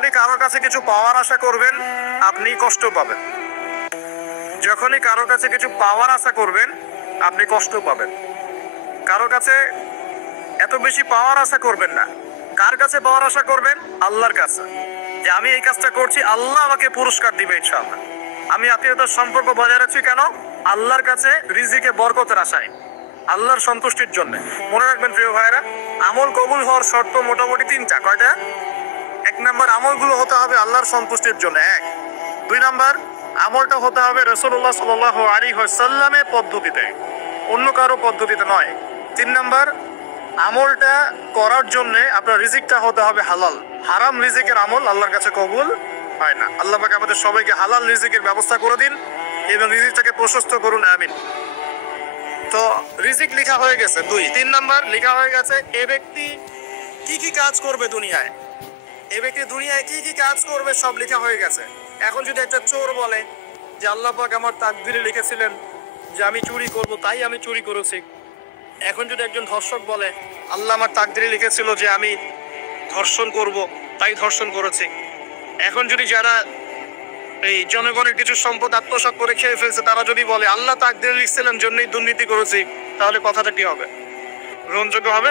আপনি কারোর কাছে কিছু পাওয়ার আশা করবেন, আপনি কষ্ট পাবেন। যখনই কারোর কাছে কিছু পাওয়ার আশা করবেন, আপনি কষ্ট পাবেন। কারোর কাছে এত বেশি পাওয়ার আশা করবেন না। কার কাছে পাওয়ার আশা করবেন? আল্লাহর কাছে, যে আমি এই কাজটা করছি, আল্লাহ আমাকে পুরস্কার দিবে ইনশাআল্লাহ। আমি আত্মীয়তার সম্পর্ক বজায় রাখছি কেন? আল্লাহর কাছে রিজিকে বরকতের আশায়, আল্লাহর সন্তুষ্টির জন্য। মনে রাখবেন প্রিয় ভাইরা, আমল কবুল হওয়ার শর্ত মোটামুটি তিনটা। কয়টা? 1 নাম্বার, আমলগুলো হতে হবে আল্লাহর সন্তুষ্টির জন্য। 1। 2 নাম্বার, আমলটা হতে হবে রাসূলুল্লাহ সাল্লাল্লাহু আলাইহি ওয়াসাল্লামের পদ্ধতিতে, অন্য কারো পদ্ধতিতে নয়। 3 নাম্বার, আমলটা করার জন্য আপনার রিজিকটা হতে হবে হালাল। হারাম রিজিকের আমল আল্লাহর কাছে কবুল হয় না। আল্লাহ পাক আমাদের সবাইকে হালাল রিজিকের ব্যবস্থা করে দিন এবং রিজিকটাকে প্রশস্ত করুন, আমিন। তো রিজিক লেখা হয়ে গেছে 2। 3 নাম্বার লেখা হয়ে গেছে এ ব্যক্তি কি কি কাজ করবে দুনিয়ায়। এ ব্যক্তি দুনিয়ায় কি কি কাজ করবে সব লেখা হয়ে গেছে। এখন যদি একটা চোর বলে যে আল্লাহ পাক আমার তাকদীরে লিখেছিলেন যে আমি চুরি করব, তাই আমি চুরি করেছি। এখন যদি একজন ধর্ষক বলে আল্লাহ আমার তাকদীরে লিখেছিল যে আমি ধর্ষণ করব, তাই ধর্ষণ করেছি। এখন যদি যারা এই জনগণের কিছু সম্পদ আত্মসাৎ করে খেয়ে ফেলছে, তারা যদি বলে আল্লাহ তাকদীরে লিখছিলেন জন্যই দুর্নীতি করেছি, তাহলে কথাটা কি হবে? গ্রহণযোগ্য হবে?